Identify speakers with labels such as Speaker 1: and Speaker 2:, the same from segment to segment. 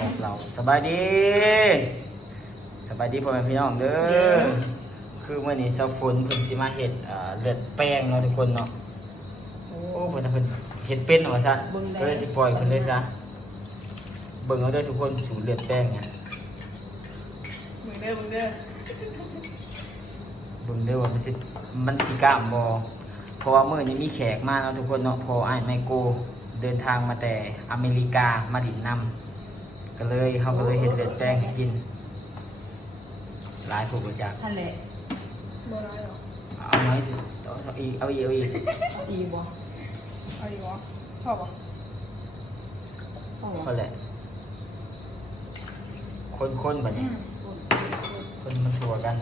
Speaker 1: ออกเราสบายดีสบายดีพ่อแม่พี่น้องเด้อคือมื่อนี้เซาฝนเพิ่นสิมาเฮ็ดอ่าเลือดแป้งเนาะทุกคนเนาะโอ้เพิ่นน่ะเพิ่นเฮ็ดเป็นว่าซั่นก็เลยสิปล่อยเพิ่นเลยซะเบิ่งเอาเด้อทุกคนสูตรเลือดแป้งเนี่ย
Speaker 2: มึงเด้อมึงเด้อ
Speaker 1: เบิ่งเด้อว่ามันสิมันสิกล้ามบ่เพราะว่ามื้อนี้มีแขกมาเนาะทุกคนเนาะพออ้ายไมโกเดินทางมาแต่อเมริกามาดินนำ ก็เลยเฮาก็เลยเฮ็ดเลือดแป้งให้กินหลายผู้รู้จัก
Speaker 3: ท่านแหละ
Speaker 2: บ่ร้อยหรอก
Speaker 1: เอาน้อยสิเอาเอาอีกเอาอีกเอาอีก
Speaker 3: เอาอีบ่
Speaker 2: เอาดีวะพ่อบอก
Speaker 3: เอา
Speaker 1: ก็
Speaker 3: บ่
Speaker 1: แหละคนๆแบบนี้คนมันถั่วกัน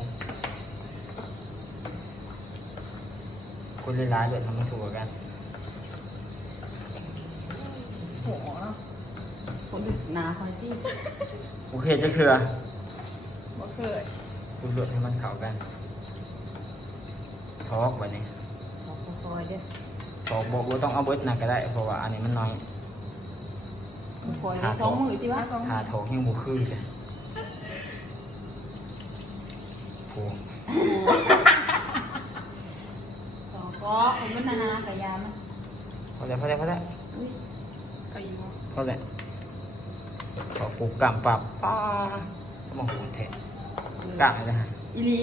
Speaker 1: คนหลายๆเลยทำมันถั่วกัน
Speaker 2: โหเนาะ
Speaker 3: คนอื่น หนาคอยที่
Speaker 1: โอเคจักเถื่อ
Speaker 2: บ่เคย
Speaker 1: คุณลวดให้มันเข้ากันทอกแบบนี้
Speaker 3: ขอคอยเด้อ
Speaker 1: ทอกบอกว่าต้องเอาเบิดหนักก็ได้ เพราะว่าอันนี้มันน้อย
Speaker 3: คอยได้สองมือที่ว่า
Speaker 2: สอง
Speaker 1: หาทอกยังบุคือเลยโอ้
Speaker 3: สองก็คนมันนานากับยามัน
Speaker 1: พอแล้วพอแล้วพอแล้ว
Speaker 2: เอาดีวะ
Speaker 1: พอแล้ว ขอปลูกกำปรับป้าสมองหูแทะกล้ามเลยฮะ
Speaker 3: อีลี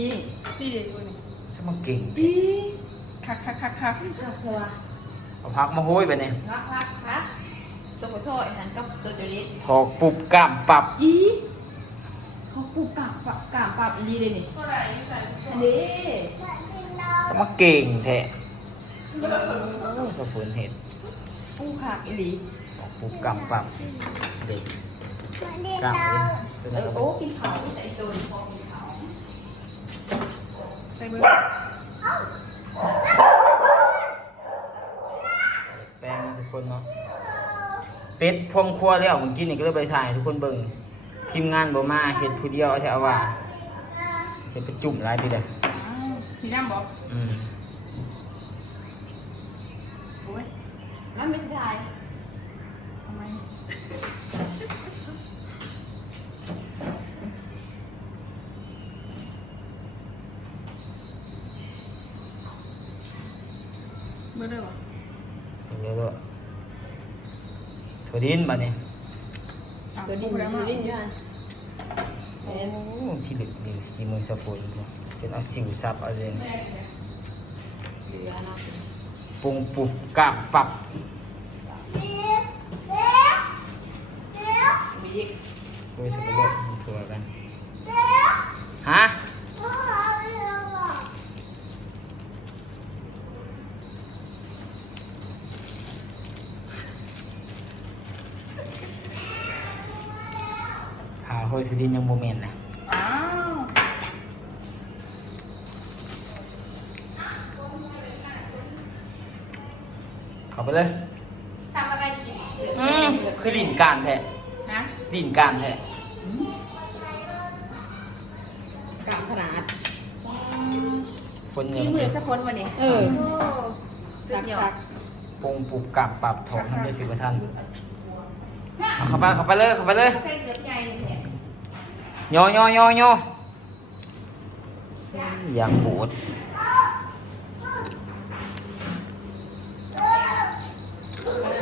Speaker 2: นี่เด็กอยู่นี่
Speaker 1: สมองเก่ง
Speaker 3: อี
Speaker 2: คักคักคักคัก
Speaker 3: ขับเถอะ
Speaker 1: เอาพักมาโห้ยไปเนี่ย
Speaker 3: พักพักพักสมุทรซอยหันกับตัวจุลิต
Speaker 1: ทอกปลูกกล้ามปรับ
Speaker 3: อีเขาปลูกกาบปรับกาบปรับอีลีเลยนี่
Speaker 2: ก็ได้ใส่
Speaker 3: อันนี้
Speaker 1: สมองเก่งแท้โอ้สะฝนเห็ด
Speaker 3: ปลูกผักอีลี
Speaker 1: ทอกปลูกกล้ามปรับเด็ก กล้ามเลยตัว
Speaker 3: เอ
Speaker 1: นั้น
Speaker 3: อ
Speaker 1: ก็
Speaker 3: โอ้กินข้าวแต่อีตัวนี้พอกินข้าว
Speaker 2: ใส่เบอร์
Speaker 1: แป้งนะทุกคนเนาะเป็ดพรมครัวแล้วเมื่อกี้นี่ก็เลยไปถ่ายให้ทุกคนเบิ่งทีมงานบ่มาเห็ดผู้เดียวแถวว่าเสร็จไปจุ่มหลายทีเดียว
Speaker 2: อ้าวพี่น้ำบอก
Speaker 1: อืม
Speaker 2: โอ้ย
Speaker 3: มันไม่ใช่ได้
Speaker 2: ทำไม เบอร์เด้อวะ
Speaker 1: เดี๋ยวด้วยถั่วดินบัดนี้
Speaker 3: ตัวนี้
Speaker 2: พู
Speaker 3: มัน
Speaker 2: แล้ว
Speaker 3: อ
Speaker 2: มา
Speaker 3: ยู่นี่ด้วย
Speaker 1: โอ้พี่ลึกดีสีมือสะฝนพวกจนเอาสิวซับเอาเลย
Speaker 3: อยู่ยานา
Speaker 1: ปรุงปุบกล้ามปรับ
Speaker 3: มีอีก
Speaker 1: โดยสะไปเลยถั่วกันฮะ หาเฮ้ยถั่วดินยังโมเมนต์นะ
Speaker 2: อ้าว
Speaker 1: เข้าไปเลย
Speaker 3: ทำอะไรกิน
Speaker 1: อืมคือดินการแท้
Speaker 2: นะ
Speaker 1: ดินการแท้
Speaker 3: กลางขนาด
Speaker 1: คนเหนีย
Speaker 3: มี
Speaker 1: ว
Speaker 3: มือสักคนวันนี้เออ
Speaker 2: โอ้สุ
Speaker 3: สั
Speaker 2: ด
Speaker 3: ก
Speaker 2: ยอ
Speaker 3: สั
Speaker 2: ด
Speaker 3: ก
Speaker 1: ปรุงปุบกลับปรับถงมันจะสิบกว่าท่านเอาเข้าไปเข้าไปเลยเข้าไปเลย
Speaker 3: ใส่เกลือใหญ่เลยแหละ
Speaker 1: โยโยโยโยอย่างบูด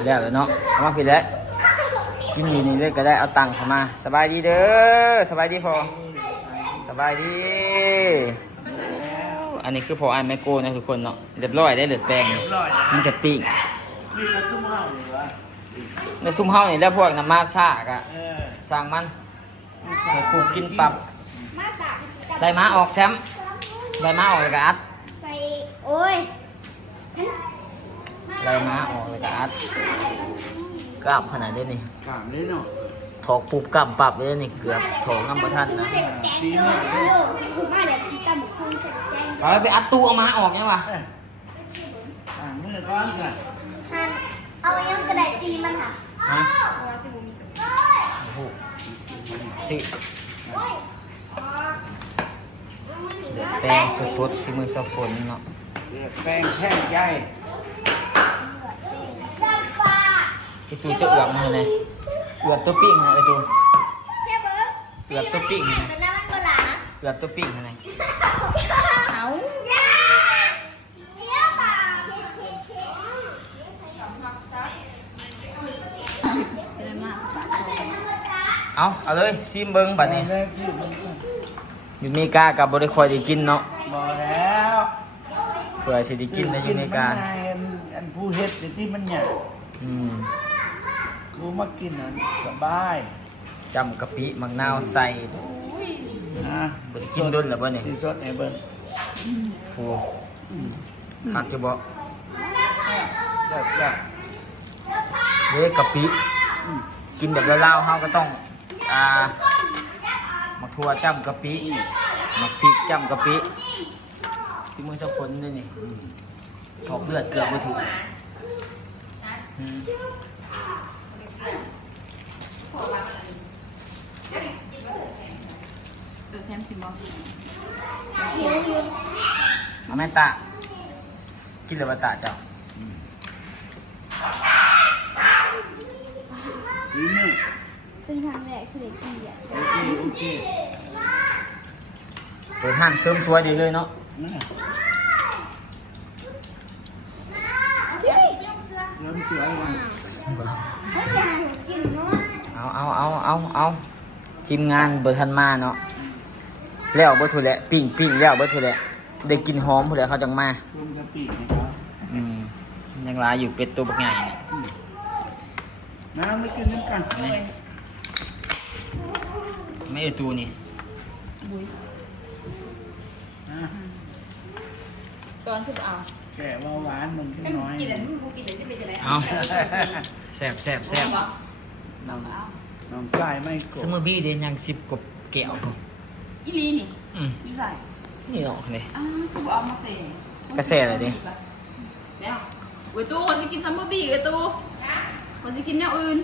Speaker 1: แล้วเนาะเอามาผิดแล้วกินอยู่นี่เลยก็ได้เอาตังค์เข้ามา สบายดีเด้อสบายดีพอสบายดี อันนี้คือพอไอแมโก้นะทุกคนเนาะเรียบร้อยได้เหลือแป้งมันจะปิ้ง
Speaker 4: มีกระทุ่มห้าวเหรอ
Speaker 1: ในซุ้มเฮานี่แล้วพวกน้ำมาซ่ากะ
Speaker 4: เออ
Speaker 1: สร้างมัน ให้ปลูกกินปรับได้มาออกแชมป์ได้มาออกเลยกะอัด
Speaker 5: ใส่โอ้ย
Speaker 1: ได้มาออกเลยกะอัดกล้ามขนาดนี้นี่
Speaker 4: ถามเลยเนาะ
Speaker 1: ถอกปลูกกล้ามปรับเลยนี่เกือบถอกน้ำประทันนะ
Speaker 5: ใส่แกงเด้อมาเดี๋ยวพี่ตำคุณใส่แกง
Speaker 1: เอาไปอัดตู้เอามาออกยังวะ
Speaker 4: เอ้ยถามมือก้อนสิ
Speaker 5: หั่นเอายังกระดาษตีมันค่ะ
Speaker 1: ฮะ
Speaker 5: เอาไว้ที่บุมี
Speaker 1: โอ้โห สิ
Speaker 5: โอ้ย
Speaker 1: เดือดแป้งสดๆสิมือสะฝนเนาะ
Speaker 4: เด็กแป้งแท่งใหญ่
Speaker 5: ดำฟ้า
Speaker 1: ไอตูจะเอือบมาเลยเอือบตัวปิ้งนะไอตู
Speaker 5: ด
Speaker 1: เกือบตัวปิ้งนะ
Speaker 5: แต่น้ำมันโบราณ
Speaker 1: เกือบตัวปิ้งนะ
Speaker 3: เอา
Speaker 5: เดี๋ยวป่า
Speaker 3: เป็นมากปากโต
Speaker 1: เอาเอาเลยซิมเบิ้งบัดนี้
Speaker 4: เลยสิมัน
Speaker 1: อยู่อเมริกากับบริคอยได้กินเนาะ
Speaker 4: บอกแล้ว
Speaker 1: เผื่อสิได้กินในอยู่อเมริกา
Speaker 4: นง่ายอันอันผู้เฮ็ดที่มันเนี่ยาก
Speaker 1: อืม
Speaker 4: กูมากินอันสบาย
Speaker 1: จำกะปิมังนาวใส่
Speaker 4: นะ
Speaker 1: บ่ได้กินโดนแล้วบ่นี่
Speaker 4: สีสดไอ้เบิ้ง
Speaker 1: โอ้หักจะบอก
Speaker 4: แบบแบบ
Speaker 1: เด้กะปิ กินแบบลาวๆเฮาก็ต้อง อ่ามักทัวจ้ำกะปิมักพริกจ้ำกะปิที่มือสักคนนี่นี่ถอกเลือดเกือบบ่ถูก
Speaker 3: เดี๋ยวแซมสิบอก
Speaker 1: เอาแม่ตากินเลยว่าตาเจ้า
Speaker 4: นี่นี่
Speaker 5: เป็นครั้งแรกคือดีอะ
Speaker 4: โอเคโอเค
Speaker 1: เปิดห้างเสริมสวยดีเลยเนาะ
Speaker 4: นะ
Speaker 5: เฮ้ย
Speaker 4: เริ่มสวยแล้ว
Speaker 5: เขาจะหาหนูกินเนาะ
Speaker 1: เอาเอาเอาเอาเอาทีมงานเบิดทันมาเนาะแล้วเบิดทุแหละปิ้งปิ้งแล้วเบิดทุแหละได้กินหอมผู้ใดเขาจังมา
Speaker 4: รวมกะปินะครับ
Speaker 1: อืมยังลายอยู่เป็ดตัวบักใหญ่นี่
Speaker 4: น้ำไม่กินน้ำกัน
Speaker 1: ไม่เอาตูนี่
Speaker 3: บุย
Speaker 4: นะ
Speaker 3: ตอนคือเอา
Speaker 4: แก่ว่าหวานมันขึ้นน้อย
Speaker 3: กินอะไรมึงกินอะไรที่เป็นอะไร
Speaker 1: เอาแซ่บแซ่บแซ่บ
Speaker 3: น้องเอา
Speaker 4: น้องกายไม่ก
Speaker 1: ส
Speaker 4: ด
Speaker 1: มอบี้เดนยังสิบกบแก้ว
Speaker 3: อีลีนี่
Speaker 1: อืม
Speaker 3: นี่ใส่
Speaker 1: นี่เนาะเลย
Speaker 3: อ้าวกูเอามาใส่
Speaker 1: กระแสอะไรดิ
Speaker 3: เดี๋ยวเว้ยตู้คนจะกินซัมเมอร์บี้เว้ยตู้คนจะกินแนวอื่น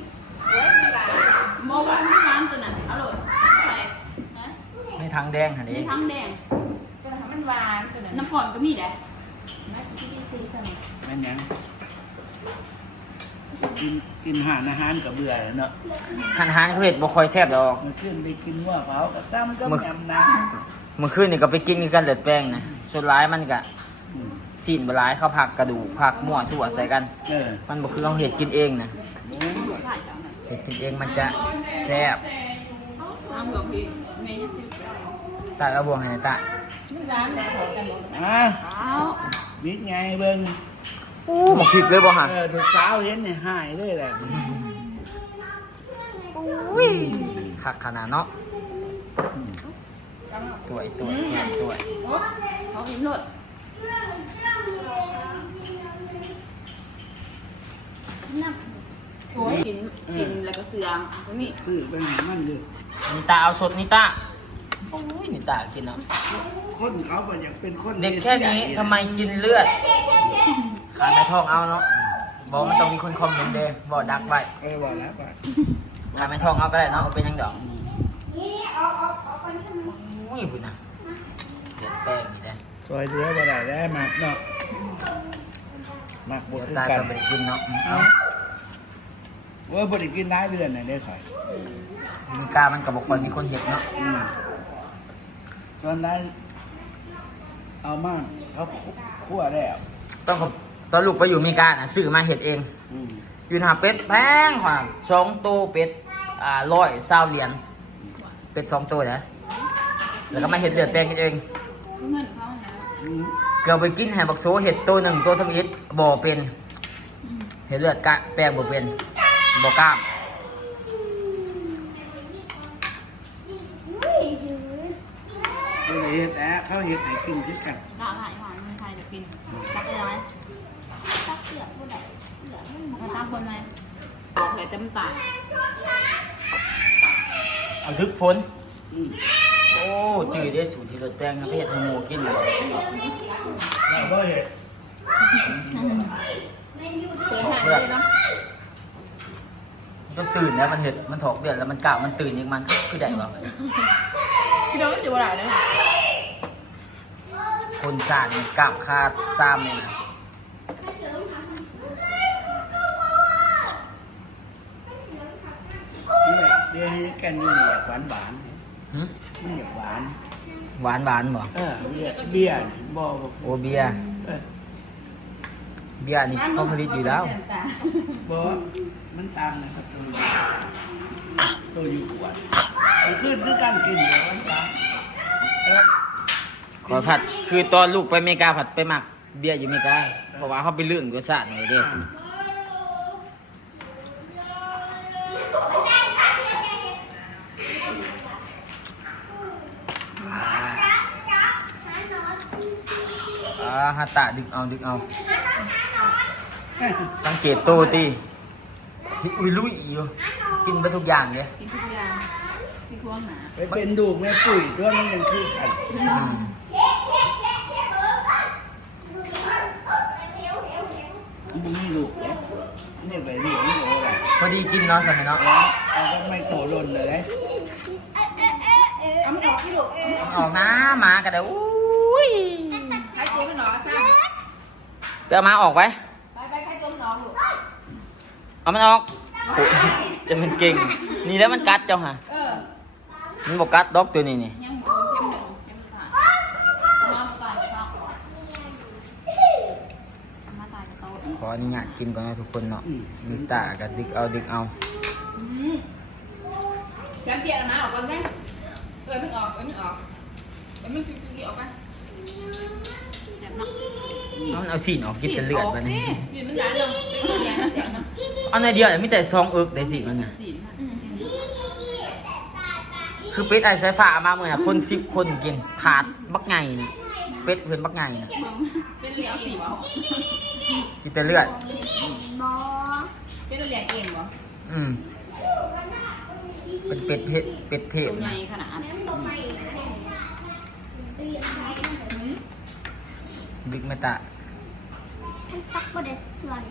Speaker 3: มองว่าไม่ร้านตัวนั้นอร่อยใส่นะ
Speaker 1: ใน ทางแดงหันเอ
Speaker 3: นี่
Speaker 1: ง
Speaker 3: ทั้งแดง
Speaker 2: เป็นทำมันหวานตัวนั้น
Speaker 3: น้ำผ่อนก็มีแหละ
Speaker 2: นะที่ดีซีสนิท
Speaker 4: แม่นยังกินกินอาหารอาหารกับเบื่อแล้วเนาะ
Speaker 1: หันหันเขาเห็ดบ่ค่อยแซ่บดอก
Speaker 4: มันขึ้นไปกินหัว่าเผากับซ้ำก็
Speaker 1: มึก
Speaker 4: ยำน้
Speaker 1: เมื่อคืนนี่ก็ไปกินกันเลือดแป้งนะส่วนร้ายมันก็ำ
Speaker 4: อืม
Speaker 1: ซีนบร้ายเขาผักกระดูกผักมั่วสั่วใส่กัน
Speaker 4: เออ
Speaker 1: มันบ่คือเขาเห็ดกินเองนะ
Speaker 3: ถ่ายจากไหน
Speaker 1: เห็ดกินเองมันจะแซ่บ
Speaker 3: ทำกับพี่เมย์จะ
Speaker 1: ตากระบวงให้ตา
Speaker 3: ไม่ร้านขอกันหมด
Speaker 4: อะ
Speaker 3: เท้า
Speaker 4: วิกไงเบิ้ง
Speaker 1: อู้หมกผิดเลยบ่ฮะ
Speaker 4: เออถูกสาวเห็นเนี่ยหายเลยแหละ
Speaker 1: อุ้ยคักขนาดเนาะตัวไอ้ตัวไอ้ตัวไอ้ตัวไอ้
Speaker 3: โอ้เขาเห็นหนดโอ้ ยสินสินแล้วก็เสือตรงนี้
Speaker 4: ซื้อไปหามันอยู่
Speaker 1: นิตาเอาสดนิตาโอ้ยนิตากินเนาะ
Speaker 4: คนเขาก็อยากเป็นคน
Speaker 1: เด็กแค่นี้ทำไมกินเลือดขาดในท้องเอาเนาะบอกมันต้องมีคนคอมเมนต์เด้บอกดักไว้
Speaker 4: เออบอกแล้วป่ะ
Speaker 1: ขาดในท้องเอาก็ได้เนาะเอาเป็นยังดอก
Speaker 5: นี่เอาเอาเอาคนที่มัน
Speaker 1: อุ้ยบุญนะเด็ดแป้งนี่ได้
Speaker 4: ซอยเรือบ่ได้ได้มากเนาะมากบด
Speaker 1: เดี๋ยว
Speaker 4: คือ
Speaker 1: ตา
Speaker 4: กัน
Speaker 1: ก็ไปกินเนาะ
Speaker 4: เอา เว่าบไดิกินได้เดือนไหนได้ข่อย
Speaker 1: มีกามันกับบุคคลมีคนเห็ดเนาะ
Speaker 4: อืมส่วนนั้นเอามากเขาคั่วแล้ว
Speaker 1: ต้องขอบตอนลูกไปอยู่อเมริกาน่ะซื้อมาเห็ดเอง
Speaker 4: อืม
Speaker 1: อยู่หาเป็ดแพงกว่าสองตัวเป็ดอ่าร้อยเศร้าเหรียญเป็ดสองตัวนะแล้วก็มาเห็ดเลือดแป้งกันเอง
Speaker 3: เงินเขานะ
Speaker 4: อืม
Speaker 1: เกือบไปกินแฮบักโซเห็ดตัวหนึ่งตัวทำอิดบ่เป็น เห็ดเลือดกะแป้งบ่เป็น บ่กล้าม
Speaker 5: อุ้ยถือ
Speaker 4: เขาเลยเห็ดแอะเขาเห็ดให้กินที่กัน
Speaker 3: ดาถ่ายหอยมึงใครจะกินรักได้ไหม
Speaker 5: ตักเสือกผู้ใดเหลือมัน
Speaker 3: มาตามคนไหมบอกเลยเต็มตาย
Speaker 1: เอาทึกฝน
Speaker 4: อืม
Speaker 1: โอ้จืดได้สูตรที่เลือดแป้งครับเห็ดให้หมูกินเลย
Speaker 4: เราก็เห็ด
Speaker 3: เตือนหายเลยเนาะ
Speaker 1: มันตื่นแล้วมันเห็ดมันถอกเดือดแล้วมันกล่าวมันตื่นอีกมันคือได้บ่
Speaker 3: พี่น้องไม่สิบอะไรเลย
Speaker 1: คนสร้างนี่กล้ามคาดซ้ำเนี่ยนะ
Speaker 4: นี่แหละเดี๋ยวให้กันอยู่นี่อยากหวานหวาน
Speaker 1: หึ
Speaker 4: มันอยากหวาน
Speaker 1: หวานหวานบ่
Speaker 4: เออเบียร์เบียร์นี่บ่บ่
Speaker 1: โอเบียร์
Speaker 4: เออ
Speaker 1: เบียร์นี่เขาผลิตอยู่แล้ว
Speaker 4: บ่มันต่างนะครับตัวนี้ตัวอยู่ขวดมันคือคือการกินเดี๋ยวมันต่างเออ
Speaker 1: ขอผัดคือตอนลูกไปอเมริกาผัดไปหมักเบียร์อยู่อเมริกาเพราะว่าเขาไปลื่นกว่าซะหน่อยเด้อ่าฮาตะดึกเอาดึกเอา สังเกตตัวตีอุ้ยลุยอยู่กินไปทุกอย่างเลย
Speaker 2: กินทุกอย่างที่ควงหนา
Speaker 4: ไปเป็นดูกแม่ปุ๋ยตัวนั้นยังคือกัน
Speaker 1: อืม
Speaker 4: มันมีลูกเนี่ยเนี่ยไปลูกนี่โอ้ไร
Speaker 1: พอดีกินเนาะสมัยเนาะ
Speaker 4: เอาก็ไม่โตหล่นเลยนะ
Speaker 3: เอามันออกที่ลูก
Speaker 1: มันออกนะหมากันเด้ออุ้ย
Speaker 3: ใครตัวมันหนอค่ะ
Speaker 1: เดี๋ยวเอาหมาออกไป
Speaker 3: ไปไปใครตัวมันหนอลูก
Speaker 1: เอามันออกโอ้ยจะมันเก่ง นี่แล้วมันกัดเจ้าฮะ
Speaker 3: เออ
Speaker 1: มันบอกกัดดอกตัวนี้นี่
Speaker 2: ยังหมูเข้มหนึ่งเข้มสุดท้ายมาตายข้าวมาตายกับโต๊ะ
Speaker 1: ขออนุญาตกินก่อนนะทุกคนเนาะมีตากับดึกเอาดึกเอา
Speaker 3: แชมเปี้ยนนะออกก่อนไหมเออมึงออกเออมึงออกเออมึงกินกินออกไป
Speaker 2: แบบเนาะ
Speaker 1: เอามันเอาสีนออกกินแต่เลือดมันนี่
Speaker 3: กินมันหลายเนาะ เป็นแดงแดงเนาะ
Speaker 1: เอาในเดียวมีแต่ซองเอิกได้สิมันน่ะ
Speaker 2: สีนะ
Speaker 1: คือเป็ดไอ้สายฟ้ามาเมื่อน่ะคนสิบคนกินถาดบักไงน่ะเป็ดเพิ่นบักไงน่ะ
Speaker 2: เป็นเหลียวสีบ่
Speaker 1: กินแต่เลือด
Speaker 3: เป็นเหรียญเองเหรอ
Speaker 1: อืมเป็นเป็ดเทศเป็ดเทศ
Speaker 2: ตัวใหญ่
Speaker 1: นะ
Speaker 2: ขนาด
Speaker 1: บิ๊กเมตา
Speaker 5: ตักประเด็นหลัง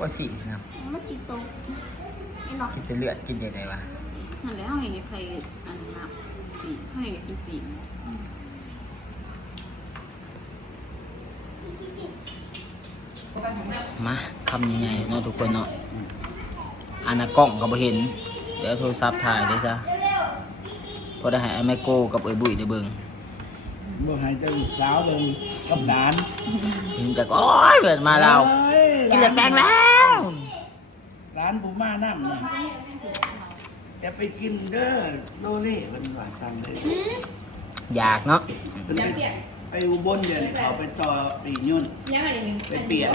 Speaker 1: ว่าสีนะครับ
Speaker 5: มันจิตตรงไอ้หนอ
Speaker 1: กินแต่เลือดกินยังไงวะ
Speaker 2: นั่นแหล้วเห็นใครอันนับสีเขาเห็นกินสี
Speaker 3: ก็กันของแม่
Speaker 1: มาคำยังไงเนาะทุกคนเนาะอันน่ะกล้องก็บ่เห็น เดี๋ยวโทรศัพท์ถ่ายได้ซะพอได้ให้ไอ้แม่โก้กับไอ้บุ้ยได้เบิ่ง
Speaker 4: บ่ให้เจ้าลูกสาวเบิ่งกับหลาน
Speaker 1: ถึงจะโอ้ยเกิดมาเรา
Speaker 4: เอ้ย
Speaker 1: กินเหลือแปลงแล้ว
Speaker 4: ร้านผมมาน้ำนะจะไปกินเด้อโลเล่มันว่าสั่งเลย
Speaker 1: อยากเนาะ
Speaker 4: มันไปไปอุบลเดี๋ยวนี้เขาไปต่อปียุ่น
Speaker 3: ยังไงนี่
Speaker 4: ไปเปลี่ยน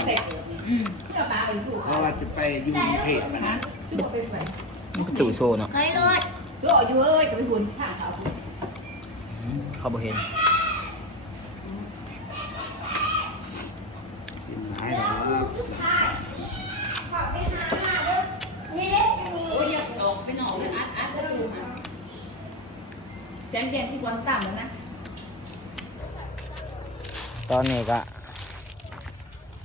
Speaker 3: อืมก็ปลาไปถูก
Speaker 4: เพราะว่าจะไปอยู่กรุงเทพนะนะ
Speaker 3: ถูกไปไป
Speaker 1: นี่เป็นตู้โซเนาะ
Speaker 5: ใครเลย
Speaker 3: ตัวอยู่เอ้ยกับไปหุ่นข้างเขา
Speaker 1: เขาบ่เห็น
Speaker 4: กินหลายแล้ว
Speaker 5: นี่เด็ก
Speaker 2: โอ้ยอยาออกไปหนอกเลยอัดอัดก็ดูมา
Speaker 3: แชมเปี้ยนที่กวนต่ำแล้วนะ
Speaker 1: ตอนนี้ก็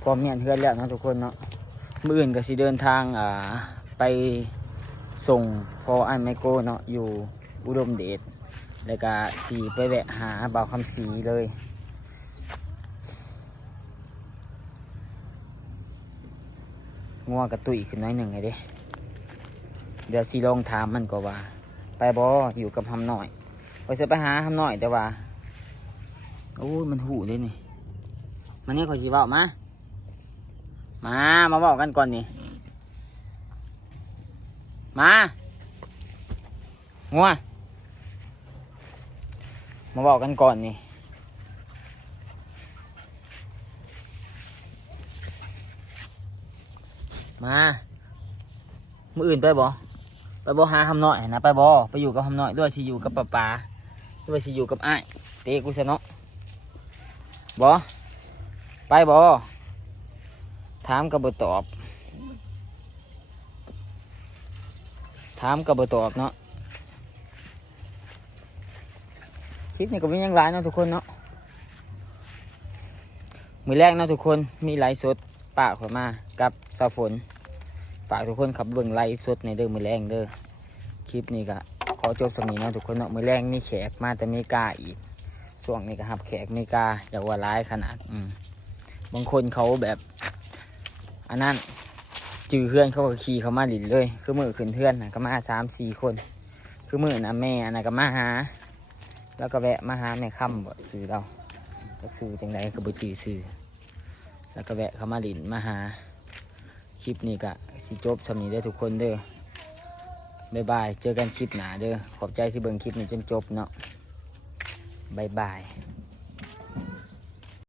Speaker 1: พร้อมเมียนเพื่อนแล้วนะทุกคนเนาะมื่ออื่นก็สิเดินทางอ่าไปส่งพออันไมโก้เนาะอยู่อุดมเดชแล้วก็สีไปแวะหาบ่าวคำสีเลยงัวกระตุยขึ้นน้อยหนึ่งไงเด้ เดี๋ยวสีลองถามมันก็ว่า ไปบออยู่กับหำหน่อยไปจะไปหาหำหน่อยแต่ว่าโอ้ยมันหูเลยนี่ มันนี่ขอสีบอกมา มามาบอกกันก่อนนี่ มางัวมาบอกกันก่อนนี่มา มืออื่นไปบ่ ไปบ่หาคำน้อยนะไปบ่ไปอยู่กับคำน้อยด้วยสิอยู่กับป้าป๋าด้วยสิอยู่กับไอ้เตะกูซะเนาะบอไปบอถามกับบตอบ ถามกับบตอบเนาะคลิปนี้ก็มียังหลายเนาะทุกคนเนาะมือแรกเนาะทุกคนมีไลฟ์สดปากขอยมากับสาฝน ฝากทุกคนขับเบิ่งไลฟ์สดในเด้อมือแรงเด้อคลิปนี้ก็ขอจบสำนีเนาะทุกคนเนาะมือแรงมีแขกมาแต่ไม่กล้าอีกช่วงนี้ก็หับแขกอเมริกาอย่าว่าร้ายขนาดอืมบางคนเขาแบบอันนั้นจือเพื่อนเขาก็ขี่เขามาหลินเลย คือมือขึ้นเพื่อนนะก็มาสามสี่คน คือมือนะแม่อันนั้นก็มาหา แล้วก็แวะมาหาแม่ค่ำบ่ซื้อเราจักซื้อจังใดก็บ่จือซื้อแล้วก็แวะเขามาลินมาหา คลิปนี้ก็สิจบสำนีได้ทุกคนเด้อบ๊ายบาย เจอกันคลิปหนาเด้อ ขอบใจที่เบิ่งคลิปนี้จนจบเนาะบ๊ายบาย